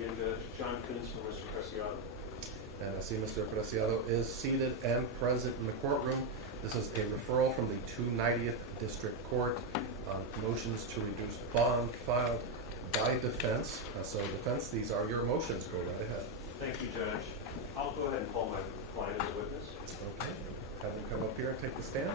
begin, Judge. John Coons for Mr. Preciado. And I see Mr. Preciado is seated and present in the courtroom. This is a referral from the 290th District Court on motions to reduce bond filed by defense. So defense, these are your motions. Go right ahead. Thank you, Judge. I'll go ahead and call my client as a witness. Okay. Have them come up here and take the stand.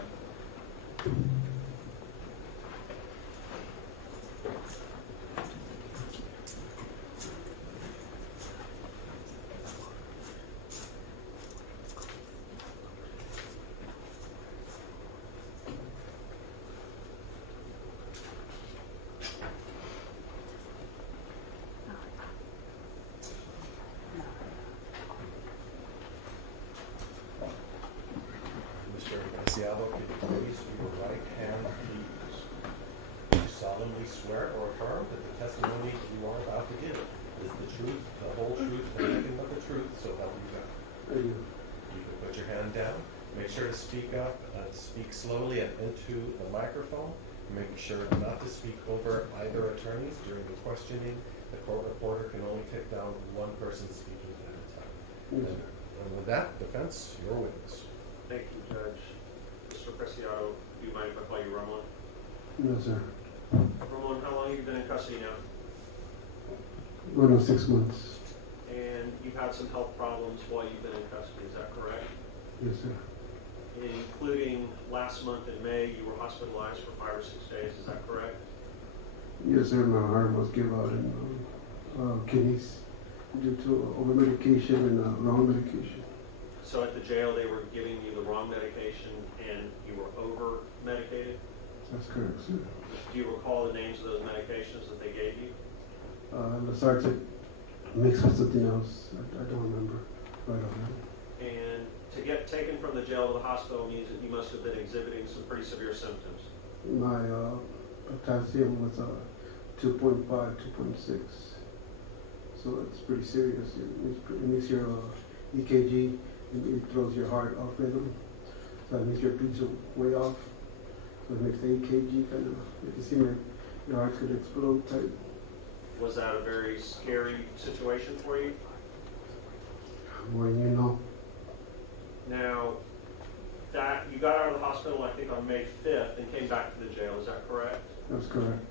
Mr. Preciado, can you raise your right hand, please? Do you solemnly swear or affirm that the testimony you are about to give is the truth, the whole truth, and nothing but the truth, so help you God? I do. You can put your hand down. Make sure to speak up, speak slowly and into the microphone. Make sure not to speak over either attorneys during the questioning. The court reporter can only take down one person speaking at a time. Yes, sir. And with that, defense, your witness. Thank you, Judge. Mr. Preciado, do you mind if I call you Ramon? No, sir. Ramon, how long have you been in custody now? 6 months. And you've had some health problems while you've been in custody, is that correct? Yes, sir. Including last month in May, you were hospitalized for 5 or 6 days, is that correct? Yes, sir. My heart was give out and kidneys due to over medication and wrong medication. So at the jail, they were giving you the wrong medication and you were over medicated? That's correct, sir. Do you recall the names of those medications that they gave you? Losartan mixed with something else. I don't remember right off. And to get taken from the jail to the hospital means that you must have been exhibiting some pretty severe symptoms. My potassium was 2.5, 2.6. So it's pretty serious. It makes your EKG, and it throws your heart off rhythm. So it makes your beats way off. So it makes the EKG kind of, you can see your heart could explode type. Was that a very scary situation for you? More than you know. Now, that you got out of the hospital, I think, on May 5th and came back to the jail. Is that correct? That's correct.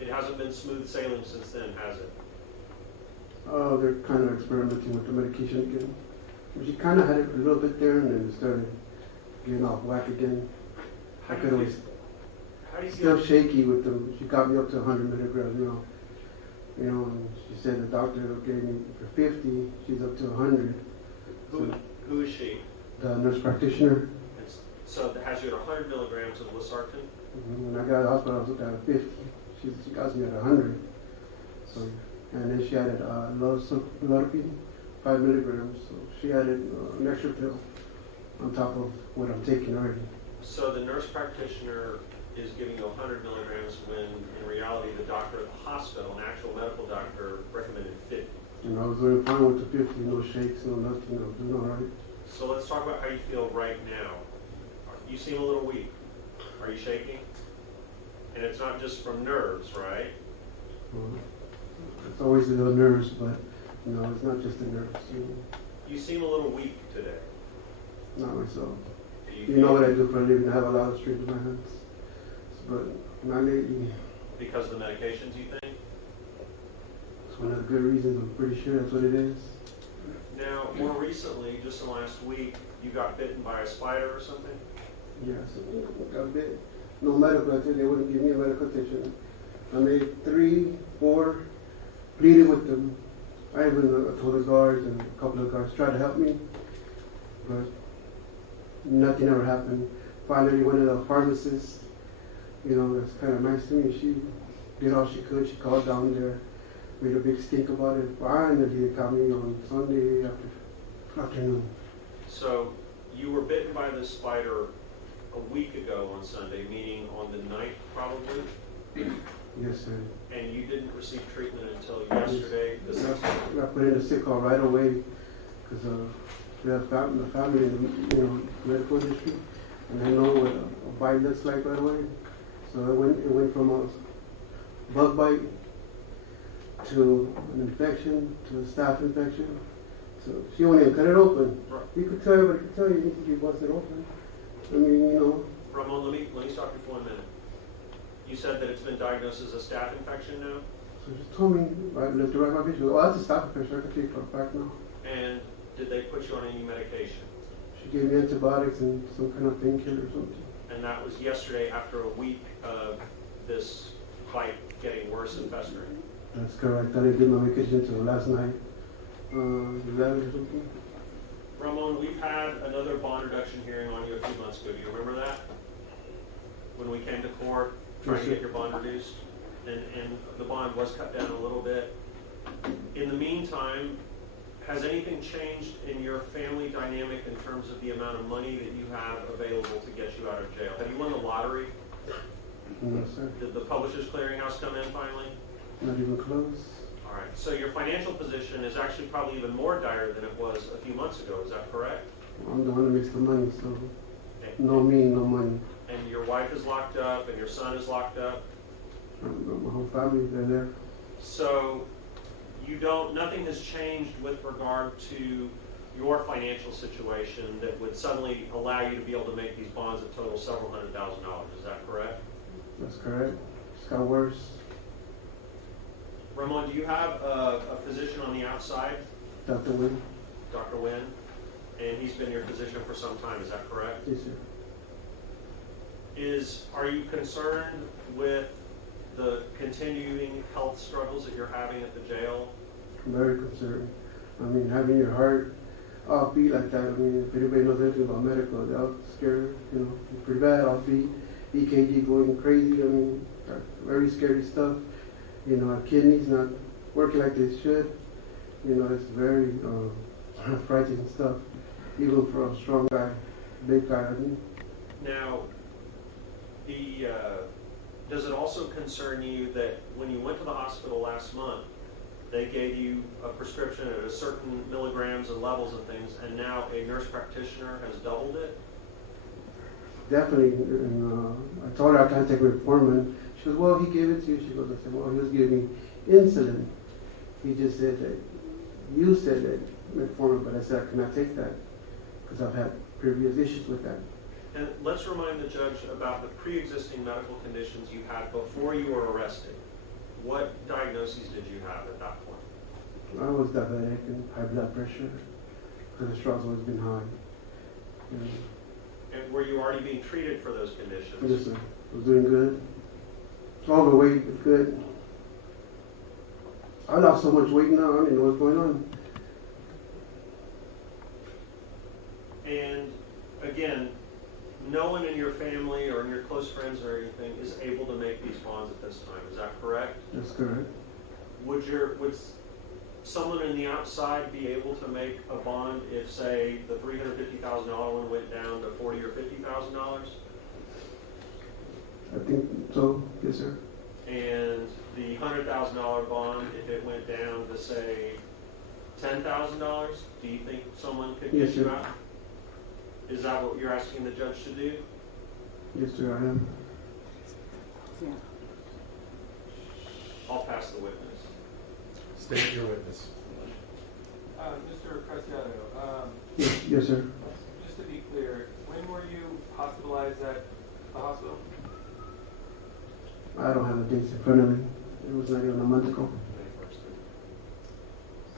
It hasn't been smooth sailing since then, has it? They're kind of experimenting with the medication again. She kind of had it a little bit there, and then it started getting off whack again. How I do could you always How do you still feel? shaky with them. She got me up to 100 milligrams, and she said the doctor gave me for 50. She's up to 100. Who is she? The nurse practitioner. So it has you at 100 milligrams of Losartan? When I got out of the hospital, I was up at 50. She got me at 100. So, and then she added Losartan, 5 milligrams. So she added an extra pill on top of what I'm taking already. So the nurse practitioner is giving you 100 milligrams when in reality the doctor at the hospital, an actual medical doctor, recommended 50. And I was doing fine with the 50, no shakes, no nothing, I was doing all right. So let's talk about how you feel right now. You seem a little weak. Are you shaking? And it's not just from nerves, right? It's always the nerves, but it's not just the nerves. You seem a little weak today. Not myself. Do You know what I do for a living? I have a lot of strength in my hands, but not lately. Because of the medications, you think? It's one of the good reasons. I'm pretty sure that's what it is. Now, more recently, just in the last week, you got bitten by a spider or something? Yes, got bit. No medical attention. They wouldn't give me a medical attention. I made 3, 4, pleaded with them. I even told the guards, and a couple of guards tried to help me, but nothing ever happened. Finally, one of the pharmacists, that's kind of nice to me. She did all she could. She called down there, made a big stink about it. Finally, they caught me on Sunday afternoon. So you were bitten by this spider a week ago on Sunday, meaning on the 9th probably? Yes, sir. And you didn't receive treatment until yesterday? I got put in a sick call right away because we have the family in the medical industry, and I know what a bite looks like right away. So it went from a bug bite to an infection, to a staph infection. So she won't even cut it open. Right. You could tell, everybody could tell you need to be busted open. I mean, you know, Ramon, let me stop you for 1 minute. You said that it's been diagnosed as a staph infection now, so she told me, I looked right at my face, she goes, oh, that's a staph infection, I can tell you for a fact now. and did they put you on any medication? She gave me antibiotics and some kind of painkiller or something. And that was yesterday after a week of this bite getting worse and festering. That's correct. I didn't get my medication until last night. 11 or something. Ramon, we've had another bond reduction hearing on you a few months ago. Do you remember that? When we came to court trying to get your bond reduced? And the bond was cut down a little bit. In the meantime, has anything changed in your family dynamic in terms of the amount of money that you have available to get you out of jail? Have you won the lottery? No, sir. Did the Publishers Clearinghouse come in finally? Not even close. All right, so your financial position is actually probably even more dire than it was a few months ago, is that correct? I'm the one that makes the money, so And- no me, no money. And your wife is locked up, and your son is locked up. My whole family, they're there. So nothing has changed with regard to your financial situation that would suddenly allow you to be able to make these bonds that total several $100,000, is that correct? That's correct. It's got worse. Ramon, do you have a physician on the outside, Dr. Wynn. Dr. Wynn? And he's been your physician for some time, is that correct? Yes, sir. Are you concerned with the continuing health struggles that you're having at the jail? I'm very concerned. I mean, having your heart offbeat like that, I mean, if anybody knows anything about medical, they'll scare, you know, it's pretty bad, offbeat, EKG going crazy, I mean, very scary stuff. You know, our kidneys not working like they should. You know, it's very frightening stuff, even for a strong guy, big guy, I mean. Now, does it also concern you that when you went to the hospital last month, they gave you a prescription at a certain milligrams and levels and things, and now a nurse practitioner has doubled it? Definitely, and I told her I can't take metformin. She goes, well, he gave it to you. She goes, I said, well, he was giving me insulin. He just said that you said that metformin, but I said I cannot take that because I've had previous issues with that. And let's remind the judge about the pre-existing medical conditions you had before you were arrested. What diagnoses did you have at that point? I was diabetic and high blood pressure. Cholesterol's always been high. And were you already being treated for those conditions? Yes, sir. I was doing good. Overweight, but good. I lost so much weight now, I don't even know what's going on. And again, no one in your family or in your close friends or anything is able to make these bonds at this time. Is that correct? That's correct. Would someone in the outside be able to make a bond if, say, the $350,000 one went down to $40,000 or $50,000? I think so. Yes, sir. And the $100,000 bond, if it went down to, say, $10,000, do you think someone could get Yes, you sir. out? Is that what you're asking the judge to do? Yes, sir, I am. I'll pass the witness. State your witness. Mr. Preciado, Yes, sir. just to be clear, when were you hospitalized at the hospital? I don't have the dates in front of me. It was not even a month ago.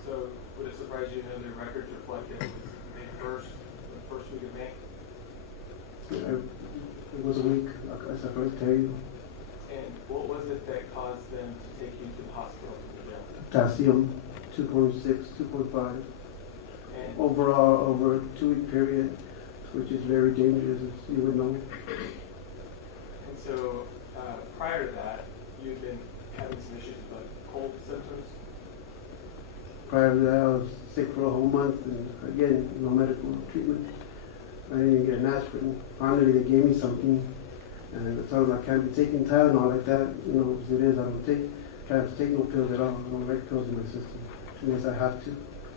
So would it surprise you to know the records reflect it was May 1st, the first week of May? It was a week, I suppose to tell you. And what was it that caused them to take you to the hospital from the jail? Potassium, 2.6, 2.5. And, Overall, over a 2-week period, which is very dangerous, as you would know. and so prior to that, you'd been having some issues with like cold symptoms? Prior to that, I was sick for a whole month, and again, no medical treatment. I didn't even get an aspirin. Finally, they gave me something, and I told them I can't be taking Tylenol like that. You know, as it is, I can't have to take no pills at all. I don't like pills in my system unless I have to.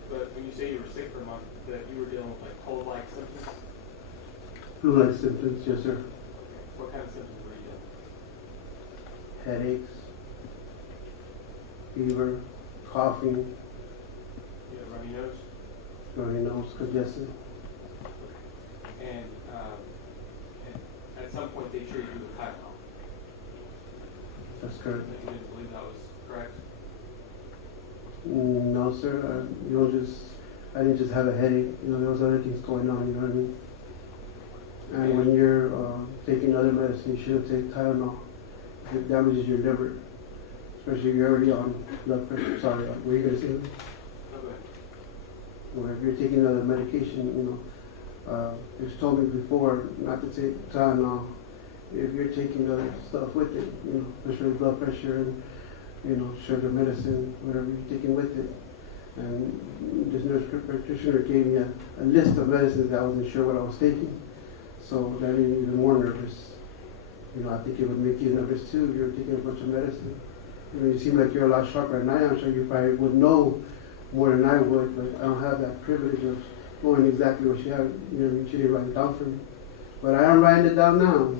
But when you say you were sick for a month, that you were dealing with like cold-like symptoms? Flu-like symptoms, yes, sir. What kind of symptoms were you dealing with? Headaches, fever, coughing, You have runny nose? runny nose, congestion. And at some point they treated you with Tylenol. That's correct. You didn't believe that was correct? No, sir. I didn't just have a headache. There was other things going on. You know what I mean? And when you're taking other medicine, you shouldn't take Tylenol. It damages your liver, especially if you're already on blood pressure. Sorry, what were you gonna say? Okay. Or if you're taking other medication, it's told me before not to take Tylenol if you're taking other stuff with it. Especially blood pressure and sugar medicine, whatever you're taking with it. And this nurse practitioner gave me a list of medicines that I wasn't sure what I was taking. So that made me even more nervous. I think it would make you nervous too if you're taking a bunch of medicine. You seem like you're a lot sharper than I am. I'm sure you probably would know more than I would, but I don't have that privilege of knowing exactly what she had. She didn't write it down for me. But I am writing it down now.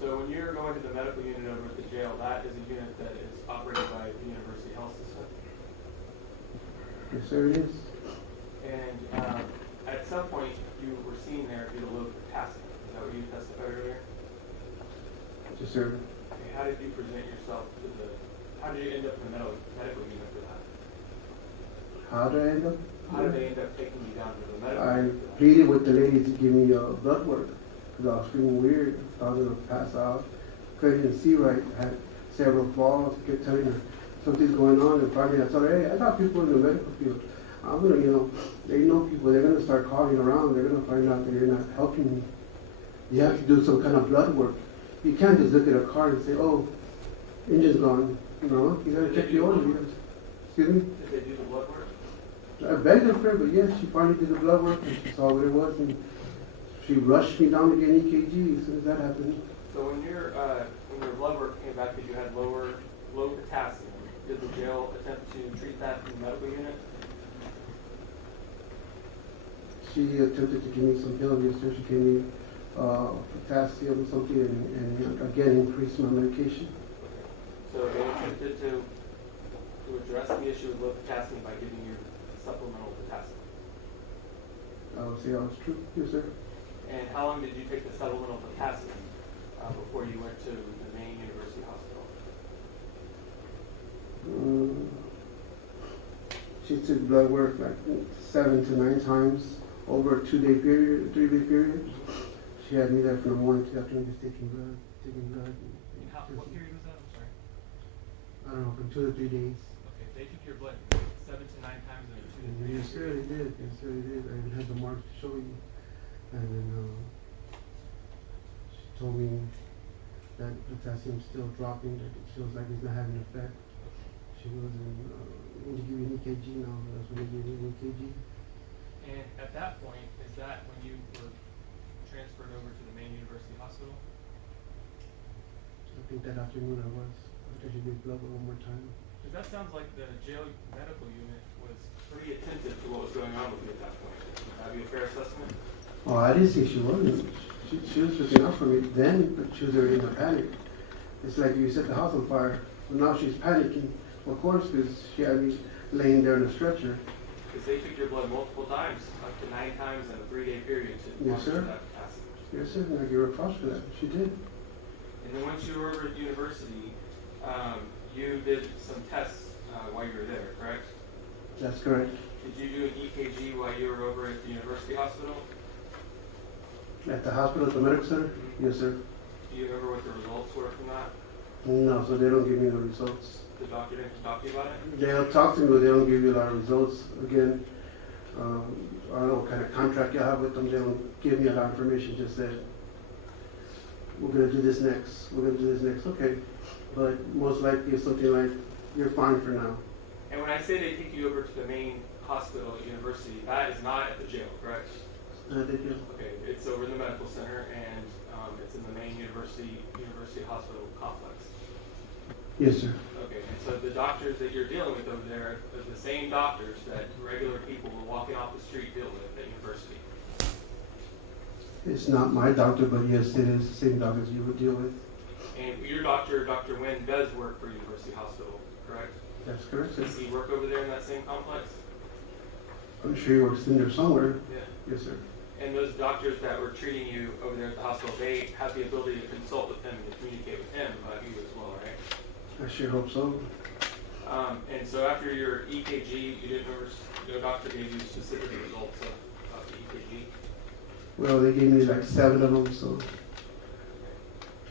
So when you're going to the medical unit over at the jail, that is a unit that is operated by the University Health System? Yes, sir, it is. And at some point you were seen there due to low potassium. Is that what you testified earlier? Yes, sir. Okay, how did you present yourself how did you end up in the medical unit for that? How did I end up? How did they end up taking you down to the medical I unit for that? pleaded with the lady to give me blood work because I was feeling weird. I was going to pass out. Couldn't even see right. I had several falls. I kept telling her something's going on. And finally I told her, hey, I got people in the medical field. I'm going to, they know people. They're going to start calling around. They're going to find out that you're not helping me. You have to do some kind of blood work. You can't just look at a car and say, oh, engine's gone. No, you got to check the oil. Excuse me? Did they do the blood work? I begged her for it, but yes, she finally did the blood work and she saw what it was, and she rushed me down to get an EKG as soon as that happened. So when your blood work came back that you had low potassium, did the jail attempt to treat that in the medical unit? She attempted to give me some pills yesterday. She gave me potassium something and again increased my medication. So they attempted to address the issue of low potassium by giving you supplemental potassium. I would say I was true. Yes, sir. And how long did you take the supplemental potassium before you went to the main university hospital? She took blood work like 7 to 9 times over a 2-day period, 3-day period. She had me there from the morning to the afternoon just taking blood. And what period was that? I'm sorry. I don't know, from 2 to 3 days. Okay, they took your blood 7 to 9 times in a 2 to 3 Yes, sir, they did. Yes, sir, they did. I even had the marks to show you. And then she told me that potassium's still dropping, that it feels like it's not having an effect. She was going to give you an EKG now. That's when they gave me an EKG. And at that point, is that when you were transferred over to the main university hospital? I think that afternoon I was. I she did blood work one more time. Because that sounds like the jail medical unit was pretty attentive to what was going on with you at that point. Would that be a fair assessment? Oh, I didn't say she wasn't. She was looking out for me then, but she was already in a panic. It's like you set the house on fire. Well, now she's panicking. Of course, because she had me laying there in a stretcher. Because they took your blood multiple times, up to 9 times in a 3-day period to Yes, sir. that potassium. Yes, sir, and I gave her props for that. She did. And then once you were over at university, you did some tests while you were there, correct? That's correct. Did you do an EKG while you were over at the university hospital? At the hospital, at the medical center? Yes, sir. Do you remember what the results were from that? No, so they don't give me the results. The doctor didn't talk to you about it? They'll talk to me, but they don't give you a lot of results. Again, I don't know what kind of contract you have with them. They don't give me a lot of information, just that we're going to do this next. We're going to do this next. Okay. But most likely it's something like, you're fine for now. And when I say they take you over to the main hospital at university, that is not at the jail, correct? They do. Okay, it's over in the medical center and it's in the main university hospital complex. Yes, sir. Okay, and so the doctors that you're dealing with over there are the same doctors that regular people walking off the street deal with at university. It's not my doctor, but yes, it is the same doctors you would deal with. And your doctor, Dr. Nguyen, does work for University Hospital, correct? That's correct, sir. Does he work over there in that same complex? I'm sure he works in there somewhere. Yeah. Yes, sir. And those doctors that were treating you over there at the hospital, they have the ability to consult with him and to communicate with him about you as well, right? I sure hope so. And so after your EKG, you didn't remember, no doctor gave you specific results of the EKG? Well, they gave me like 7 of them, so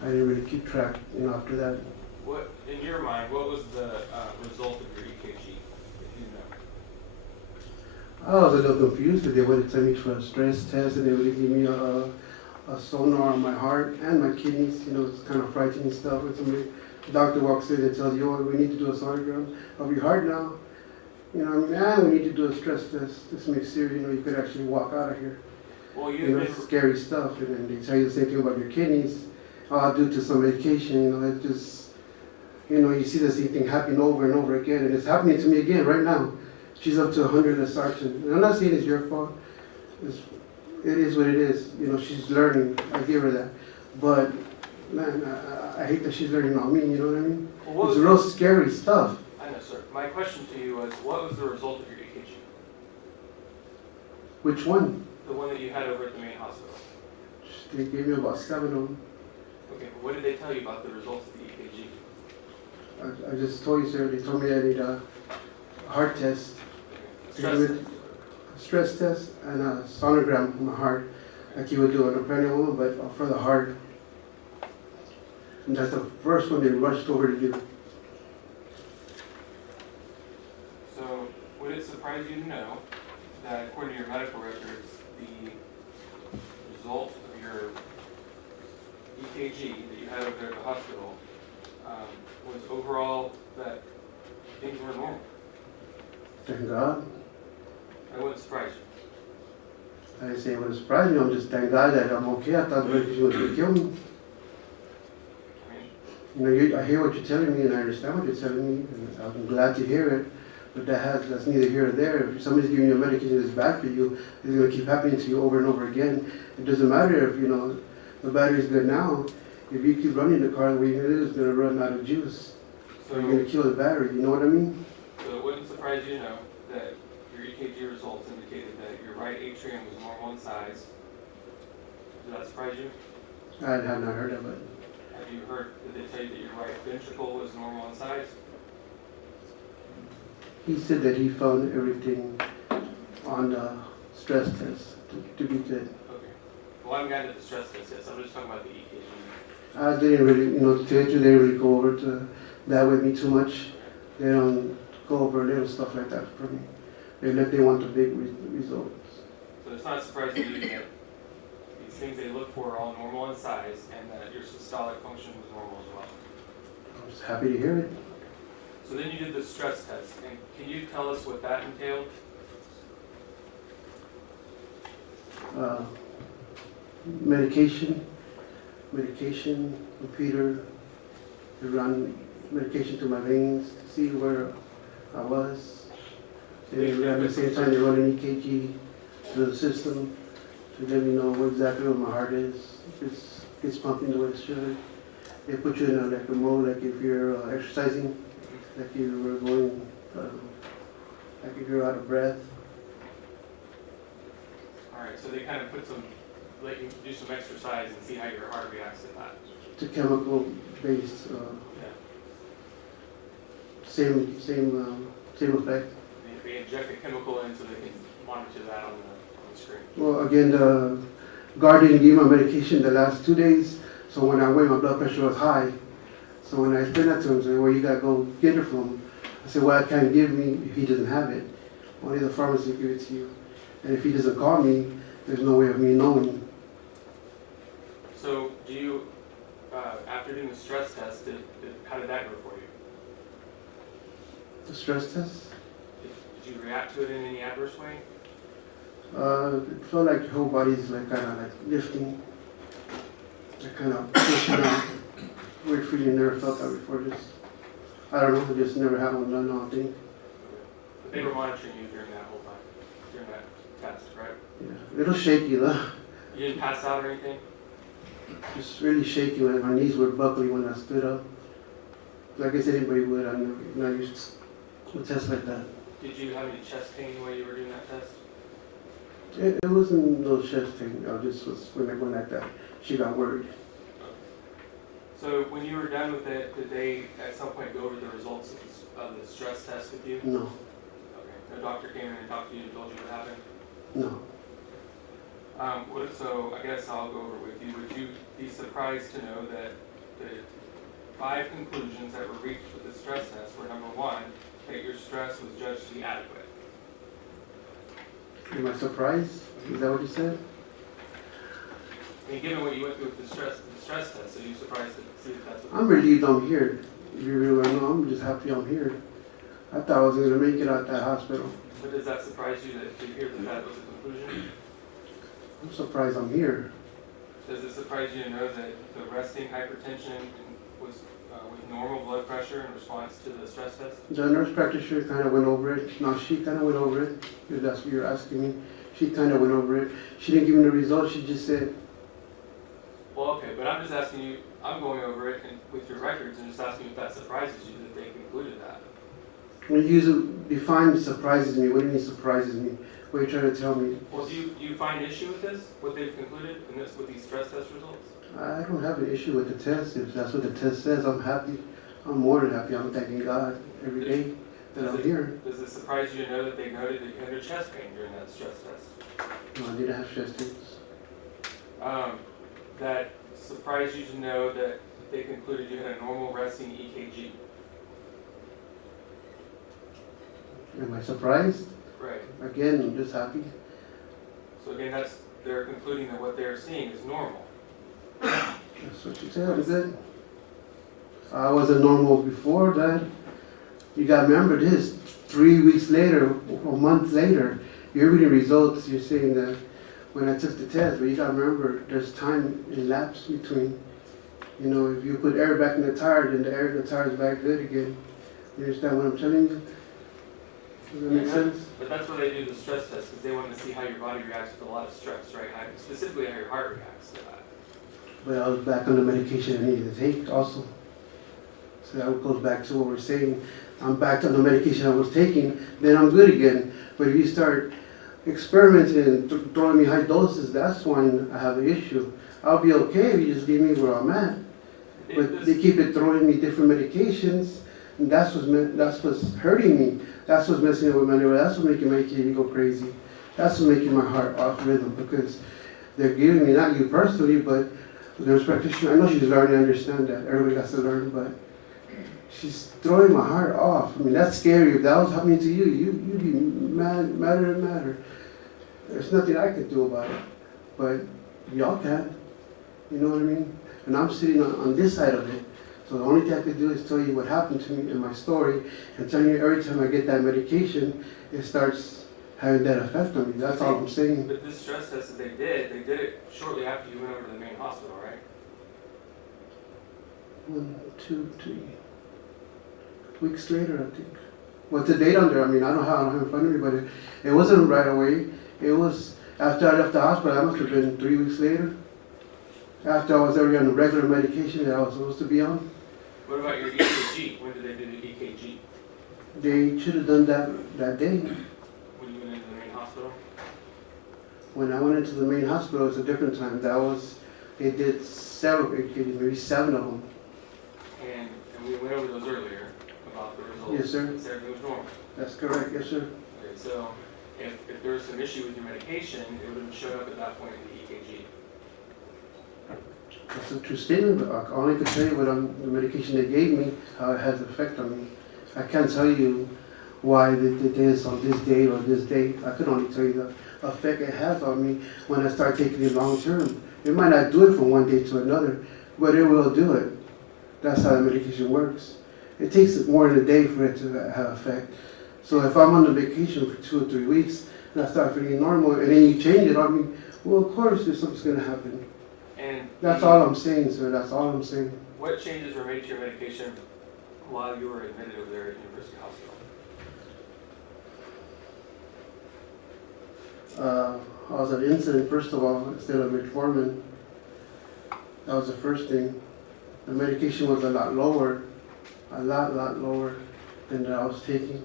I didn't really keep track, after that. What, in your mind, what was the result of your EKG, if you know? I was a little confused because they would send me for a stress test and they would give me a sonar on my heart and my kidneys. It's kind of frightening stuff. When somebody, the doctor walks in and tells you, oh, we need to do a sonogram of your heart now. We need to do a stress test. This makes serious, you could actually walk out of here. Well, you've been, It's scary stuff. And then they tell you the same thing about your kidneys. Due to some medication, it just, you see the same thing happen over and over again. And it's happening to me again right now. She's up to 100 a sergeant. And I'm not saying it's your fault. It is what it is. She's learning. I give her that. But, man, I hate that she's learning on me, you know what I mean? well, It's real scary stuff. I know, sir. My question to you was, what was the result of your EKG? Which one? The one that you had over at the main hospital? They gave me about 7 of them. Okay, but what did they tell you about the results of the EKG? I just told you, sir, they told me I need a heart test. Stress They test. did a stress test and a sonogram on my heart, like you would do on a pregnant woman, but for the heart. And that's the first one they rushed over to do. So, would it surprise you to know that according to your medical records, the result of your EKG that you had over there at the hospital was overall that things were normal? Thank God. That wouldn't surprise you. I didn't say it would surprise me. I'm just thank God that I'm okay. I thought maybe she was going to kill me. I mean, I hear what you're telling me, and I understand what you're telling me, and I'm glad to hear it. But that's neither here nor there. If somebody's giving you a medication that's bad for you, it's going to keep happening to you over and over again. It doesn't matter if the battery's good now. If you keep running the car the way it is, it's going to run out of juice. so, You're going to kill the battery. You know what I mean? so it wouldn't surprise you to know that your EKG results indicated that your right atrium was normal in size. Does that surprise you? I have not heard of it. Have you heard, did they tell you that your right ventricle was normal in size? He said that he found everything on the stress test to be good. Okay. Well, I haven't gotten to the stress test yet, so I'm just talking about the EKG. I didn't really, to tell you, they didn't really go over to that with me too much. They don't go over little stuff like that for me. They want the big results. So it's not surprising to you that these things they look for are all normal in size and that your systolic function was normal as well. I'm just happy to hear it. So then you did the stress test, and can you tell us what that entailed? Medication, computer, they run medication to my veins to see where I was. And at the same time, they run an EKG through the system to let me know exactly where my heart is. If it's pumping the way it should. They put you in a mode like if you're exercising, like you were going, like if you're out of breath. All right, so they kind of put some, let you do some exercise and see how your heart reacts to that. It's a chemical based, Yeah. same effect. They inject a chemical in so they can monitor that on the screen. Well, again, the guard didn't give me my medication the last 2 days, so when I went, my blood pressure was high. So when I explained that to him, he said, well, you gotta go get it from him. I said, well, I can't give me if he doesn't have it. Only the pharmacy can give it to you. And if he doesn't call me, there's no way of me knowing. So do you, after doing the stress test, how did that go for you? The stress test? Did you react to it in any adverse way? It felt like your whole body's like kind of like lifting, like kind of pushing out. Weird feeling, never felt that before. I don't know, I just never had one done, I don't think. But they were monitoring you during that whole time, during that test, right? Yeah, a little shaky though. You didn't pass out or anything? Just really shaky when my knees were buckling when I stood up. Like I guess anybody would, I'm not used a test like that. Did you have any chest pain while you were doing that test? It wasn't no chest thing. I just was when I went like that. She got worried. So when you were done with it, did they at some point go over the results of the stress test with you? No, Okay. No doctor came in and talked to you and told you what happened? no. So I guess I'll go over it with you. Would you be surprised to know that the 5 conclusions that were reached with the stress test were, number 1, that your stress was judged to be adequate? Am I surprised? Is that what you said? I mean, given what you went through with the stress test, are you surprised to see that that's what? I'm relieved I'm here. If you really want to know, I'm just happy I'm here. I thought I was going to make it out that hospital. But does that surprise you that to hear that that was a conclusion? I'm surprised I'm here. Does it surprise you to know that the resting hypertension was with normal blood pressure in response to the stress test? The nurse practitioner kind of went over it. No, she kind of went over it. If that's what you're asking me. She kind of went over it. She didn't give me the results. She just said, Well, okay, but I'm just asking you, I'm going over it and with your records and just asking if that surprises you that they concluded that. when you define surprises me, what do you mean surprises me? What are you trying to tell me? Well, do you find issue with this, what they've concluded in this, with these stress test results? I don't have an issue with the test. If that's what the test says, I'm happy. I'm more than happy. I'm thanking God every day that I'm here. Does it surprise you to know that they noted that you had a chest pain during that stress test? No, I didn't have chest pains. That surprised you to know that they concluded you had a normal resting EKG? Am I surprised? Right. Again, I'm just happy. So again, they're concluding that what they're seeing is normal. That's what you said, is it? I wasn't normal before that. You gotta remember this, 3 weeks later, a month later, you're reading results, you're saying that when I took the test, but you gotta remember, there's time elapsed between, you know, if you put air back in the tire, then the tire's back good again. You understand what I'm telling you? Does that make sense? But that's why they do the stress test, because they want to see how your body reacts with a lot of stress, right? Specifically how your heart reacts to that. But I was back on the medication I needed to take also. So that goes back to what we're saying. I'm back on the medication I was taking, then I'm good again. But if you start experimenting and throwing me high doses, that's when I have an issue. I'll be okay if you just leave me where I'm at. But they keep it throwing me different medications, and that's what's hurting me. That's what's messing up with my liver. That's what's making my kidney go crazy. That's what's making my heart off rhythm, because they're giving me, not you personally, but the nurse practitioner. I know she's learning to understand that. Everybody has to learn, but she's throwing my heart off. I mean, that's scary. If that was happening to you, you'd be madder and madder. There's nothing I could do about it, but y'all can. You know what I mean? And I'm sitting on this side of it. So the only thing I could do is tell you what happened to me in my story, and tell you every time I get that medication, it starts having that effect on me. That's all I'm saying. But this stress test that they did it shortly after you went over to the main hospital, right? 1, 2, 3 weeks later, I think. What's the date on there? I mean, I don't have it in front of me, but it wasn't right away. It was after I left the hospital. That must have been 3 weeks later. After I was already on the regular medication that I was supposed to be on. What about your EKG? When did they do the EKG? They should have done that day. When you went into the main hospital? When I went into the main hospital, it was a different time. They did several EKGs, maybe 7 of them. And we went over those earlier about the results. Yes, sir. Everything was normal. That's correct, yes, sir. Okay, so if there was some issue with your medication, it would have showed up at that point in the EKG. That's a true statement, but I only can tell you what the medication they gave me, how it has an effect on me. I can't tell you why they did this on this date or this date. I can only tell you the effect it has on me when I start taking it long term. It might not do it from one day to another, but it will do it. That's how the medication works. It takes more than a day for it to have effect. So if I'm on the medication for 2 or 3 weeks and I start feeling normal and then you change it on me, well, of course, there's something's going to happen. And That's all I'm saying, sir. That's all I'm saying. what changes were made to your medication while you were admitted over there at University Hospital? I was an incident, first of all, instead of metformin. That was the first thing. The medication was a lot lower than I was taking.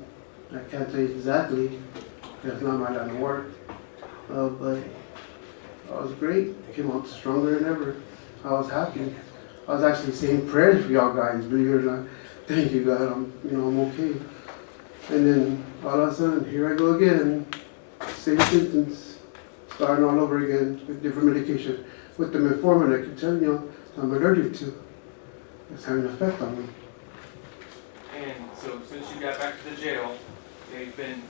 I can't tell you exactly, that's not my line of work. But I was great. I came out stronger than ever. I was happy. I was actually saying prayers for y'all guys, believe it or not. Thank you, God. I'm okay. And then all of a sudden, here I go again. Same symptoms, starting all over again with different medication. With the metformin, I can tell you, I'm allergic to. It's having an effect on me. And so since you got back to the jail, they've been,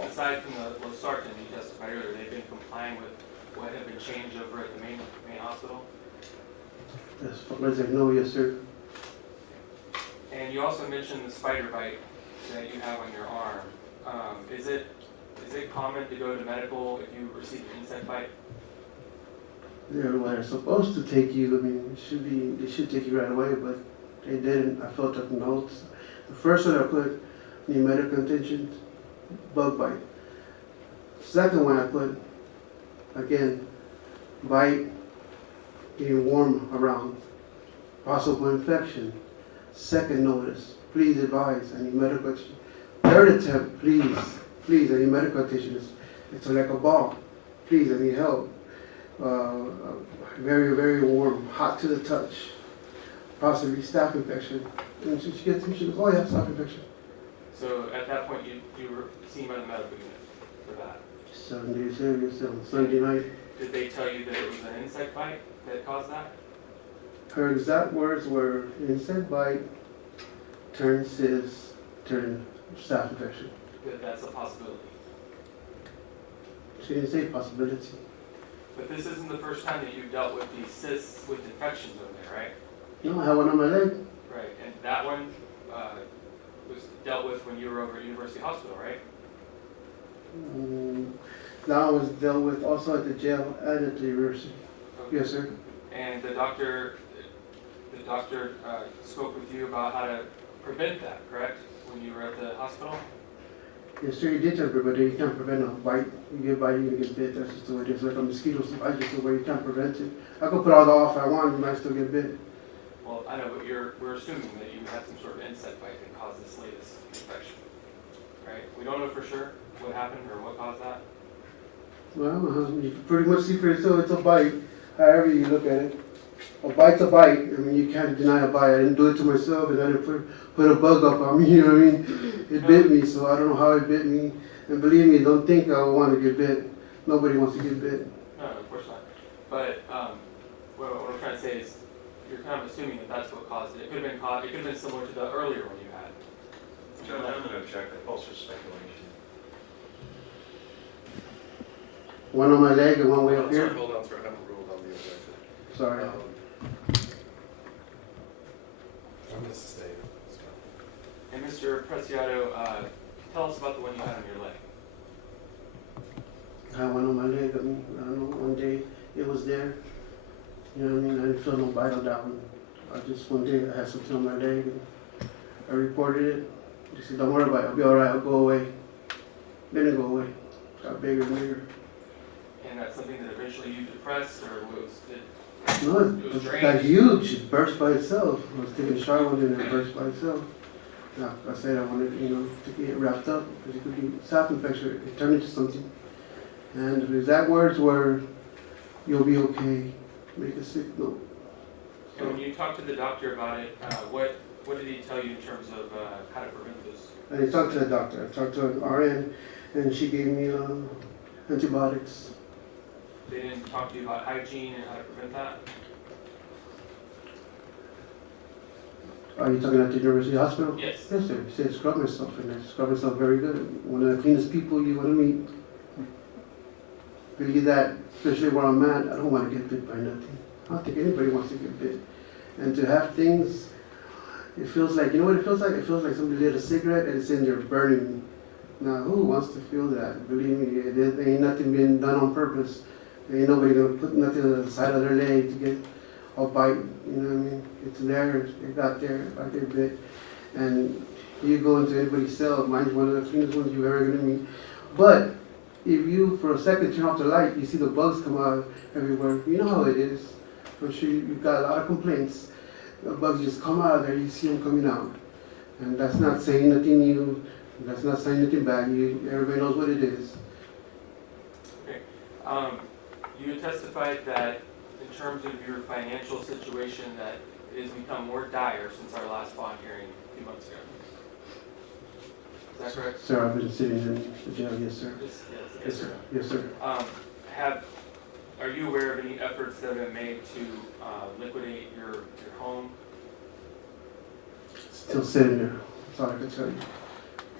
aside from the Losartan you testified earlier, they've been complying with what had been changed over at the main hospital? As far as I know, yes, sir. And you also mentioned the spider bite that you have on your arm. Is it common to go to medical if you receive an insect bite? They're supposed to take you. I mean, they should take you right away, but they didn't. I felt up notes. The first one I put, the medical attention, bug bite. Second one I put, again, bite, getting warm around, possible infection. Second notice, please advise, I need medical attention. Third attempt, please, I need medical attention. It's like a ball. Please, I need help. Very, very warm, hot to the touch, possibly staph infection. And she gets me, she goes, oh yeah, staph infection. So at that point, you were seen by the medical unit for that. 7 days later, still Sunday night. Did they tell you that it was an insect bite that caused that? Her exact words were insect bite, turn cyst, turn staph infection. That's a possibility. She didn't say possibility. But this isn't the first time that you've dealt with these cysts with infections over there, right? No, I had one on my leg. Right, and that one was dealt with when you were over at University Hospital, right? That was dealt with also at the jail and at the university. Okay. Yes, sir. And the doctor spoke with you about how to prevent that, correct? When you were at the hospital? Yes, sir, you did tell everybody you can't prevent a bite. You get bite, you're gonna get bit. That's just the way it is. Like a mosquito bite, just the way you can't prevent it. I could put all the off I want, you might still get bit. Well, I know, but we're assuming that you had some sort of insect bite that caused this latest infection, right? We don't know for sure what happened or what caused that. Well, you can pretty much see for yourself it's a bite, however you look at it. A bite's a bite. I mean, you can't deny a bite. I didn't do it to myself, and I didn't put a bug up on me, you know what I mean? It bit me, so I don't know how it bit me. And believe me, don't think I would want to get bit. Nobody wants to get bit. No, of course not. But what I'm trying to say is you're kind of assuming that that's what caused it. It could have been similar to the earlier one you had. Judge, I'm gonna object, that false speculation. One on my leg and one way up here. Hold on, sir, I haven't ruled on the objection. Sorry. I'm gonna stay. And Mr. Preciado, tell us about the one you had on your leg. I had one on my leg. I mean, I don't know, one day it was there. You know what I mean? I didn't feel no bite on that one. One day I had something on my leg and I reported it. They said, don't worry about it, I'll be all right, I'll go away. Then it go away. Got bigger and bigger. And that's something that eventually you depressed, or was it? No, it got huge. It burst by itself. I was taking a shower one day and it burst by itself. Now, I said I wanted, to get wrapped up because it could be staph infection. It turned into something. And the exact words were, "You'll be okay. Make a sick note." And when you talked to the doctor about it, what did he tell you in terms of how to prevent this? I didn't talk to the doctor. I talked to an RN, and she gave me antibiotics. They didn't talk to you about hygiene and how to prevent that? Are you talking at the University Hospital? Yes. Yes, sir. He said scrub myself, and I scrub myself very good. One of the cleanest people you want to meet. Believe that, especially where I'm at, I don't want to get bit by nothing. I don't think anybody wants to get bit. And to have things, it feels like, you know what it feels like? It feels like somebody lit a cigarette and it's in there burning me. Now, who wants to feel that? Believe me, there ain't nothing being done on purpose. There ain't nobody going to put nothing on the side of their leg to get a bite, you know what I mean? It's there, it got there, I get bit. And you go into anybody's cell, mine's one of the cleanest ones you've ever going to meet. But if you, for a second, turn off the light, you see the bugs come out everywhere. You know how it is. I'm sure you've got a lot of complaints. The bugs just come out of there, you see them coming out. And that's not saying nothing new. Let's not sign anything back. Everybody knows what it is. Okay. You testified that in terms of your financial situation, that it has become more dire since our last bond hearing a few months ago. Is that correct? Sir, I've been sitting in the jail, yes, sir. Yes, sir. Yes, sir. Are you aware of any efforts that have been made to liquidate your home? Still sitting there. That's all I can tell you.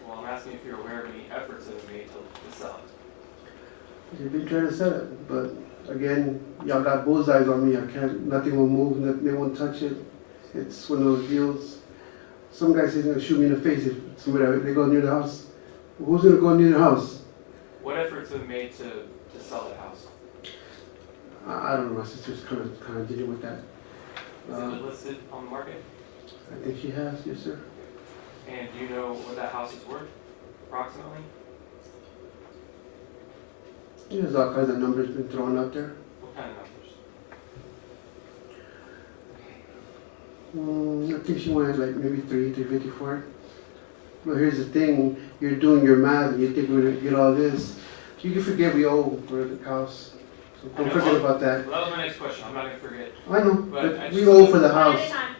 Well, I'm asking if you're aware of any efforts that have been made to sell it. They've been trying to sell it, but again, y'all got bullseyes on me. I can't, nothing will move, they won't touch it. It's one of those deals. Some guy says he's gonna shoot me in the face if somebody, they go near the house. Who's gonna go near the house? What efforts have been made to sell the house? I don't know, my sister's kind of dealing with that. Is it listed on the market? I think she has, yes, sir. And do you know what that house is worth, approximately? There's all kinds of numbers been thrown out there. What kind of numbers? I think she wanted like maybe 350 for it. But here's the thing, you're doing your math and you think we're gonna get all this. You can forget we owe for the house. So don't forget about that. Well, that was my next question. I'm not going to forget. I know, But but we owe for the One house. at a time.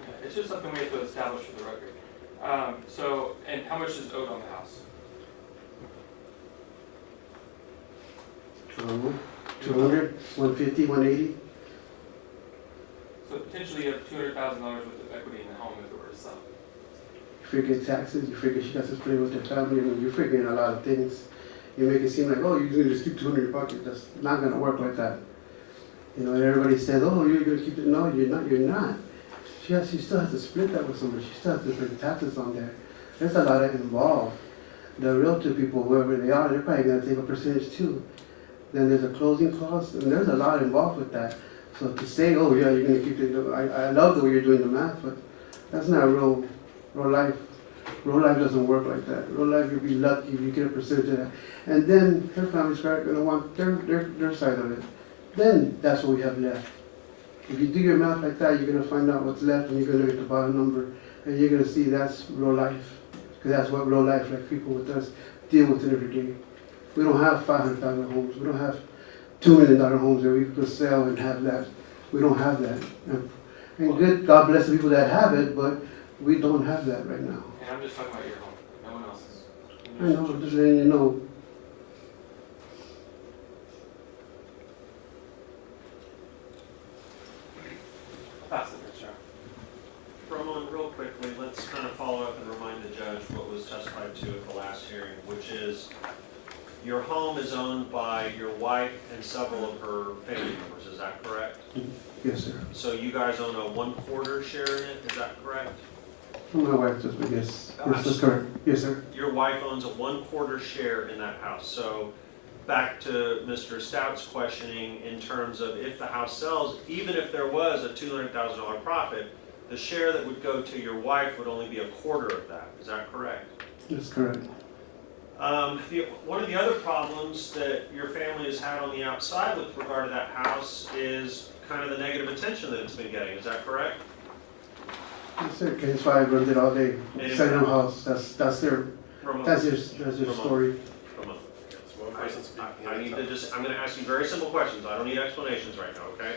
Yeah, it's just something we have to establish for the record. And how much is owed on the house? 200, 150, 180. So potentially you have $200,000 worth of equity in the home if it were to sell. You figure taxes, you figure she got to split with her family, and you're figuring a lot of things. You make it seem like, oh, you're gonna just keep 200 in your pocket. That's not gonna work like that. You know, and everybody says, oh, you're gonna keep it. No, you're not. You're not. She still has to split that with somebody. She still has to pay taxes on there. There's a lot involved. The realtor people, whoever they are, they're probably gonna take a percentage too. Then there's a closing cost, and there's a lot involved with that. So to say, oh yeah, you're gonna keep it, I love the way you're doing the math, but that's not real life. Real life doesn't work like that. Real life, you'll be lucky if you get a percentage of that. And then her family's gonna want their side of it. Then that's what we have left. If you do your math like that, you're gonna find out what's left, and you're gonna look at the bottom number, and you're gonna see that's real life. Because that's what real life, like people with us, deal with it every day. We don't have 500,000 homes. We don't have $2 million homes that we could sell and have that. We don't have that. And good, God bless the people that have it, but we don't have that right now. And I'm just talking about your home, no one else's. I know, I'm just letting you know. Pass it, Mr. Chairman. Ramon, real quickly, let's kind of follow up and remind the judge what was testified to at the last hearing, which is your home is owned by your wife and several of her family members, is that correct? Yes, sir. So you guys own a 1/4 share in it, is that correct? My wife does, but yes. Yes, that's correct. Yes, sir. Your wife owns a 1/4 share in that house. So back to Mr. Stout's questioning in terms of if the house sells, even if there was a $200,000 profit, the share that would go to your wife would only be 1/4 of that, is that correct? That's correct. One of the other problems that your family has had on the outside with regard to that house is kind of the negative attention that it's been getting, is that correct? Yes, sir. Case 5 runs it all day. And if- Second house, that's their Ramon, story. Ramon. I need to just, I'm gonna ask you very simple questions, I don't need explanations right now, okay?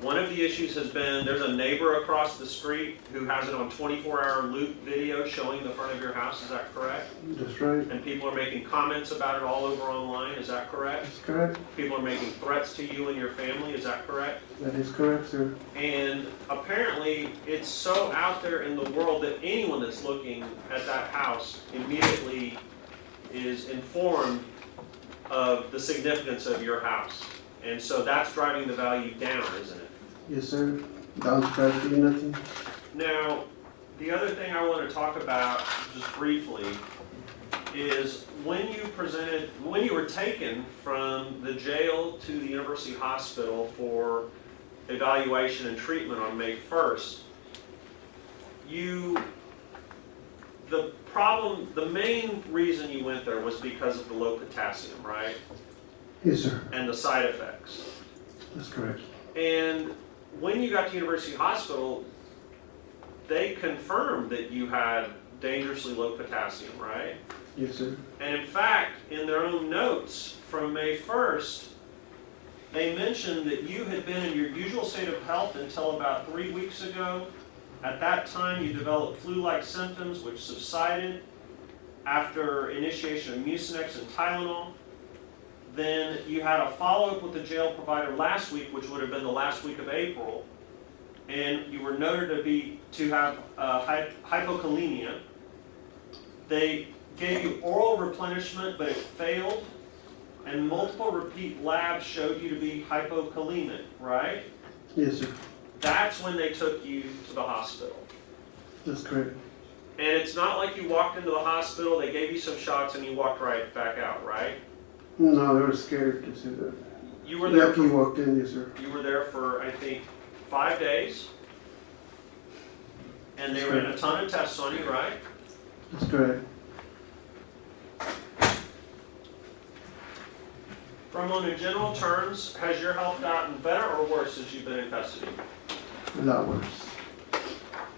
One of the issues has been, there's a neighbor across the street who has it on 24-hour loop video showing the front of your house, is that correct? That's right. And people are making comments about it all over online, is that correct? That's correct. People are making threats to you and your family, is that correct? That is correct, sir. And apparently, it's so out there in the world that anyone that's looking at that house immediately is informed of the significance of your house. And so that's driving the value down, isn't it? Yes, sir. Down to practically nothing. Now, the other thing I want to talk about, just briefly, is when you were taken from the jail to the University Hospital for evaluation and treatment on May 1st, the main reason you went there was because of the low potassium, right? Yes, sir. And the side effects. That's correct. And when you got to University Hospital, they confirmed that you had dangerously low potassium, right? Yes, sir. And in fact, in their own notes from May 1st, they mentioned that you had been in your usual state of health until about 3 weeks ago. At that time, you developed flu-like symptoms, which subsided after initiation of Mucinex and Tylenol. Then you had a follow-up with the jail provider last week, which would have been the last week of April, and you were noted to have hypokalemia. They gave you oral replenishment, but it failed, and multiple repeat labs showed you to be hypokalemic, right? Yes, sir. That's when they took you to the hospital. That's correct. And it's not like you walked into the hospital, they gave you some shots, and you walked right back out, right? No, they were scared to say that. You were there. Lucky walked in, yes, sir. You were there for, I think, 5 days. And they ran a ton of tests on you, right? That's correct. Ramon, in general terms, has your health gotten better or worse since you've been in custody? A lot worse.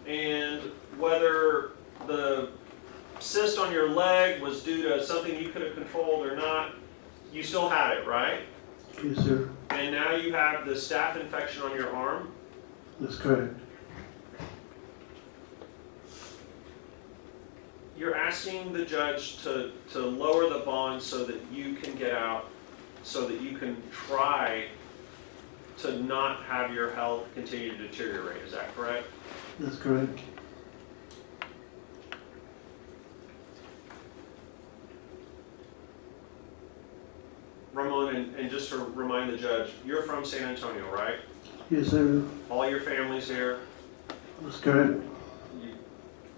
And whether the cyst on your leg was due to something you could have controlled or not, you still had it, right? Yes, sir. And now you have the staph infection on your arm. That's correct. You're asking the judge to lower the bond so that you can get out, so that you can try to not have your health continue to deteriorate. Is that correct? That's correct. Ramon, and just to remind the judge, you're from San Antonio, right? Yes, sir. All your family's here. That's correct.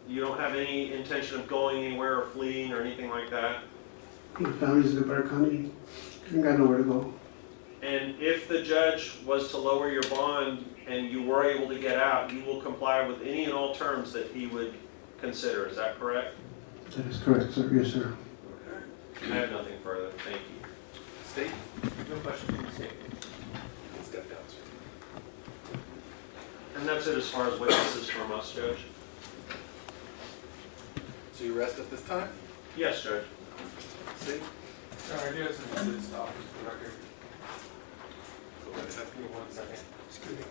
You don't have any intention of going anywhere or fleeing or anything like that? My family's in Bear County. Ain't got nowhere to go. And if the judge was to lower your bond and you were able to get out, you will comply with any and all terms that he would consider. Is that correct? That is correct, sir. Yes, sir. Okay. I have nothing further. Thank you. State? No question from the state. Step down, sir. And that's it as far as witnesses from us, Judge? So you rest at this time? Yes, Judge. See? I do have some minutes to offer for the record. Give me 1 second. Excuse me.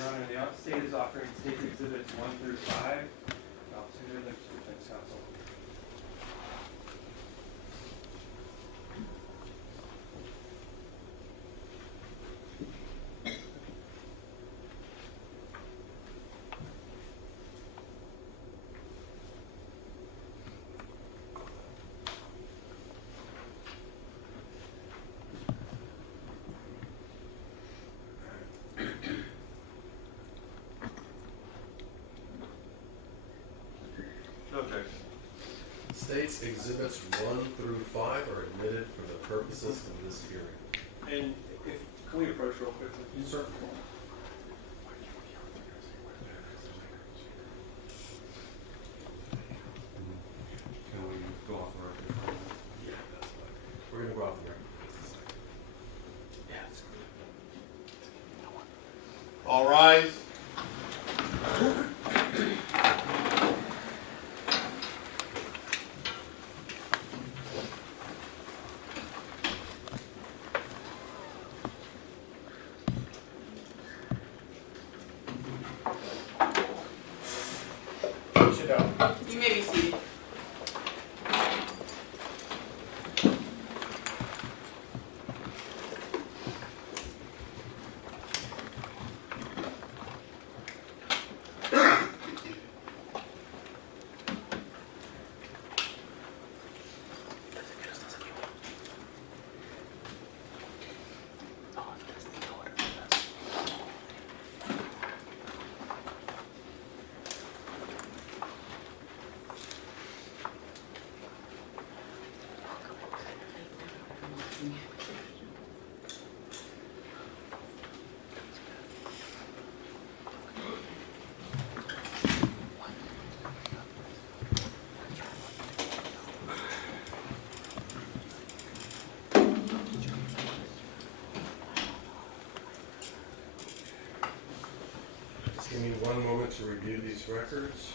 Your Honor, the state is offering state exhibits 1 through 5. Officer Good, Defense Counsel. No objection. States exhibits 1 through 5 are admitted for the purposes of this hearing. And can we approach real quickly? Sir. Can we go off the record? Yeah, that's fine. We're gonna go off the record. Yeah, that's good. All rise. Sit down. You may be seated. records.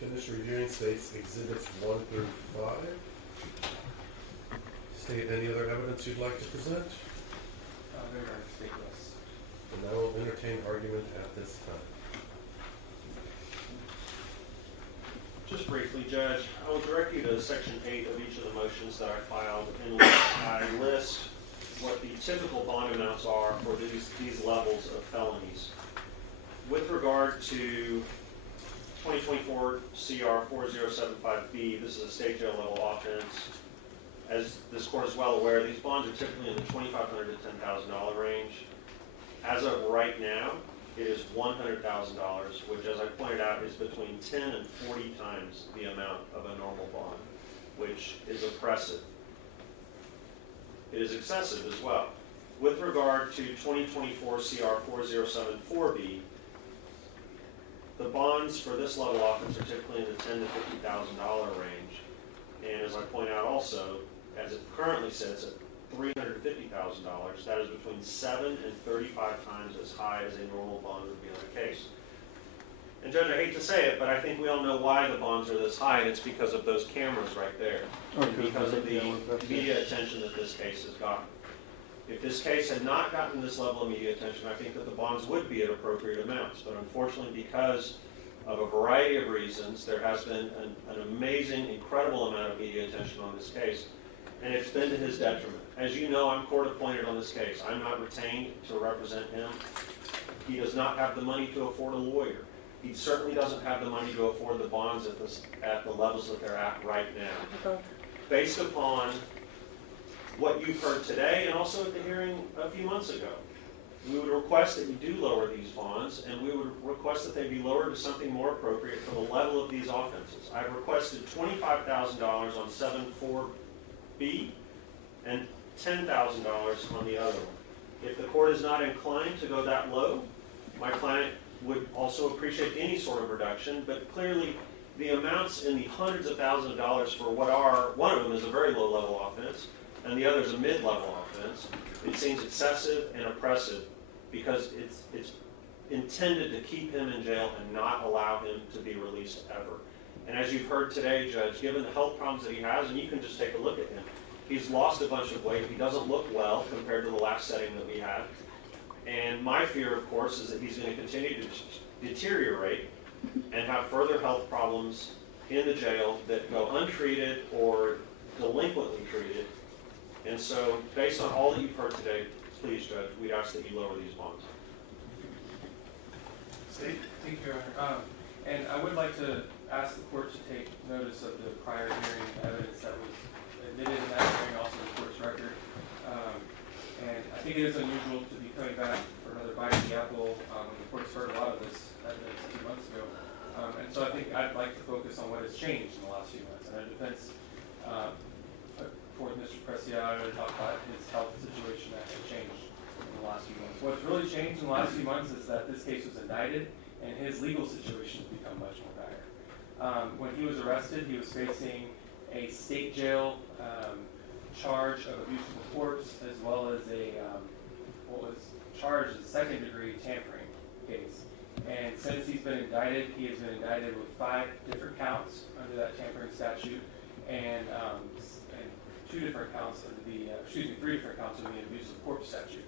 Finished reviewing states exhibits 1 through 5. State any other evidence you'd like to present? Very ridiculous. And I will entertain argument at this time. Just briefly, Judge, I will direct you to Section 8 of each of the motions that I filed, in which I list what the typical bond amounts are for these levels of felonies. With regard to 2024 CR 4075B, this is a state jail level offense. as this court is well aware, these bonds are typically in the $2,500 to $10,000 range. As of right now, it is $100,000, which, as I pointed out, is between 10 and 40 times the amount of a normal bond, which is oppressive. It is excessive as well. With regard to 2024 CR 4074B, the bonds for this level offense are typically in the $10,000 to $50,000 range. And as I point out also, as it currently sits at $350,000, that is between 7 and 35 times as high as a normal bond would be on a case. And Judge, I hate to say it, but I think we all know why the bonds are this high, and it's because of those cameras right there. And because of the media attention that this case has gotten. If this case had not gotten this level of media attention, I think that the bonds would be at appropriate amounts. But unfortunately, because of a variety of reasons, there has been an amazing, incredible amount of media attention on this case, and it's been to his detriment. As you know, I'm court appointed on this case. I'm not retained to represent him. He does not have the money to afford a lawyer. He certainly doesn't have the money to afford the bonds at the levels that they're at right now. Based upon what you've heard today and also at the hearing a few months ago, we would request that you do lower these bonds, and we would request that they be lowered to something more appropriate for the level of these offenses. I've requested $25,000 on 7-4B and $10,000 on the other one. If the court is not inclined to go that low, my client would also appreciate any sort of reduction, but clearly the amounts in the hundreds of thousands of dollars for what are, one of them is a very low level offense, and the other is a mid-level offense. It seems excessive and oppressive because it's intended to keep him in jail and not allow him to be released ever. And as you've heard today, Judge, given the health problems that he has, and you can just take a look at him, he's lost a bunch of weight. He doesn't look well compared to the last setting that we had. And my fear, of course, is that he's going to continue to deteriorate and have further health problems in the jail that go untreated or delinquently treated. And so, based on all that you've heard today, please, Judge, we'd ask that you lower these bonds. Thank you, Your Honor. And I would like to ask the court to take notice of the prior hearing evidence that was admitted in that hearing, also the court's record. And I think it is unusual to be coming back for another bite of the apple when the court's heard a lot of this evidence 2 months ago. And so I think I'd like to focus on what has changed in the last few months. And our defense for Mr. Preciado to talk about his health situation that has changed in the last few months. What's really changed in the last few months is that this case was indicted and his legal situation has become much more dire. When he was arrested, he was facing a state jail charge of abuse of the corpse, as well as what was charged as a second-degree tampering case. And since he's been indicted, he has been indicted with 5 different counts under that tampering statute, and 3 different counts under the abuse of corpse statute.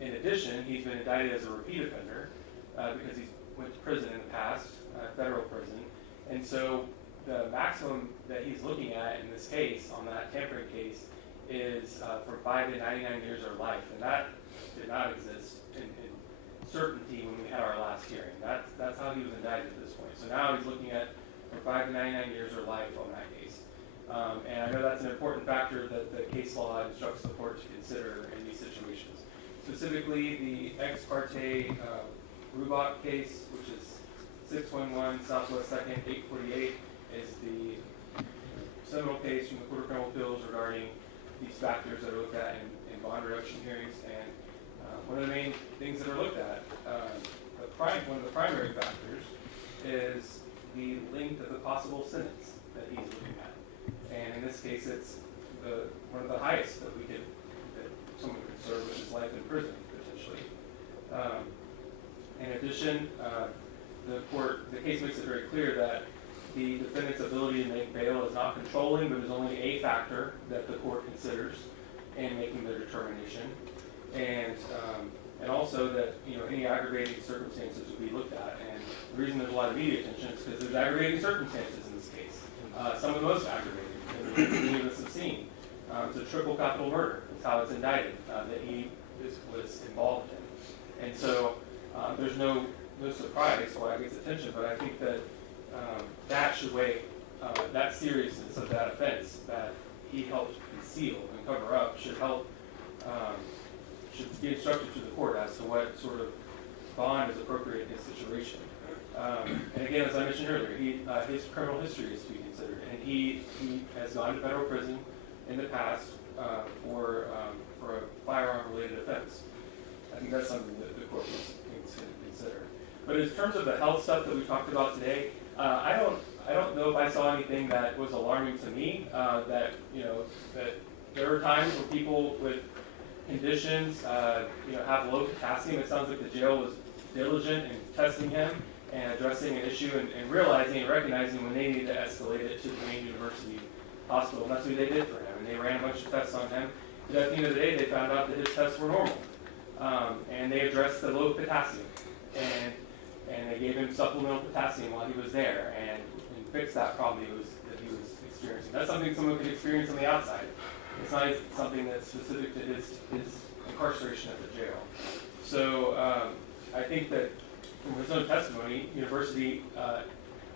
In addition, he's been indicted as a repeat offender because he went to prison in the past, federal prison, and so the maximum that he's looking at in this case, on that tampering case, is from 5 to 99 years or life, and that did not exist in certainty when we had our last hearing. That's how he was indicted at this point. So now he's looking at from 5 to 99 years or life on that case. And I know that's an important factor that the case law instructs the court to consider in these situations. Specifically, the ex parte Rubach case, which is 611 Southwest 2nd 848, is the seminal case from the Court of Criminal Appeals regarding these factors that are looked at in bond reduction hearings. And one of the main things that are looked at, one of the primary factors is the length of the possible sentence that he's looking at. And in this case, it's one of the highest that someone could serve, which is life in prison, potentially. In addition, the case makes it very clear that the defendant's ability to make bail is not controlling, but is only a factor that the court considers in making their determination. And also that any aggravating circumstances would be looked at. And the reason there's a lot of media attention is because there's aggravating circumstances in this case. Some of the most aggravating that many of us have seen. It's a triple capital murder. That's how it's indicted, that he was involved in. And so there's no surprise why it gets attention, but I think that that should weigh that seriousness of that offense, that he helped conceal and cover up should help, should be instructed to the court as to what sort of bond is appropriate in his situation. And again, as I mentioned earlier, his criminal history is to be considered, and he has gone to federal prison in the past for a firearm-related offense. I think that's something that the court needs to consider. But in terms of the health stuff that we talked about today, I don't know if I saw anything that was alarming to me. That there are times where people with conditions, have low potassium. It sounds like the jail was diligent in testing him and addressing an issue and realizing and recognizing when they needed to escalate it to the main university hospital. And that's what they did for him. And they ran a bunch of tests on him. But at the end of the day, they found out that his tests were normal. And they addressed the low potassium. And they gave him supplemental potassium while he was there and fixed that problem that he was experiencing. That's something someone could experience on the outside. It's not something that's specific to his incarceration at the jail. So I think that from his own testimony, University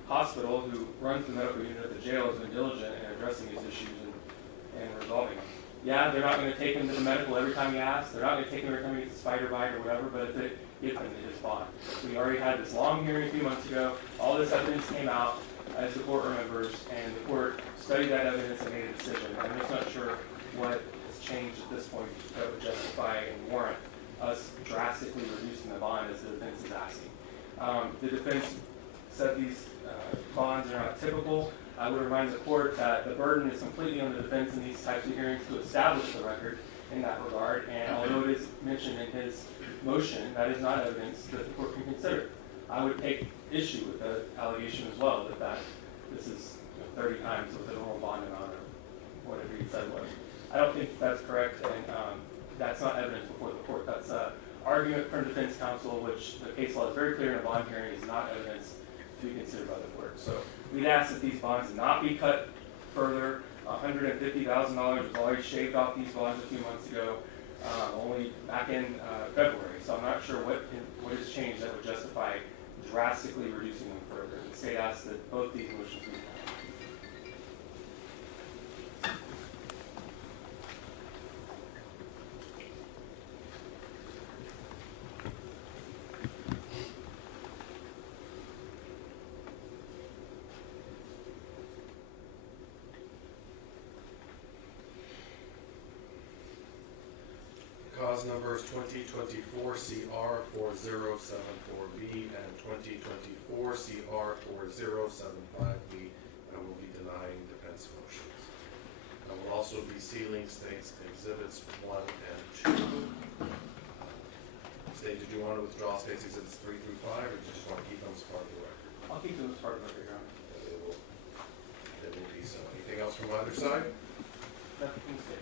Hospital, who runs the medical unit at the jail, has been diligent in addressing his issues and resolving them. Yeah, they're not going to take him to the medical every time he asks. They're not going to take him every time he gets a spider bite or whatever, but if it gets him to his bond. We already had this long hearing a few months ago. All this evidence came out, as the court remembers, and the court studied that evidence and made a decision. I'm just not sure what has changed at this point that would justify and warrant us drastically reducing the bond as the defense is asking. The defense said these bonds are not typical. I would remind the court that the burden is completely on the defense in these types of hearings to establish the record in that regard. And although it is mentioned in his motion, that is not evidence that the court can consider. I would take issue with the allegation as well that this is 30 times what the normal bond amount or whatever he said was. I don't think that's correct, and that's not evidence before the court. That's an argument from defense counsel, which the case law is very clear in a bond hearing is not evidence to be considered by the court. So we'd ask that these bonds not be cut further. $150,000 was already shaved off these bonds a few months ago, only back in February. So I'm not sure what has changed that would justify drastically reducing them further. The state asks that both these motions be passed. Cause numbers 2024 CR 4074B and 2024 CR 4075B. I will be denying defense motions. I will also be sealing states exhibits 1 and 2. State, did you want to withdraw states exhibits 3 through 5, or do you just want to keep them as part of the record? I'll keep them as part of the record, Your Honor. They will be so. Anything else from either side? Nothing to say.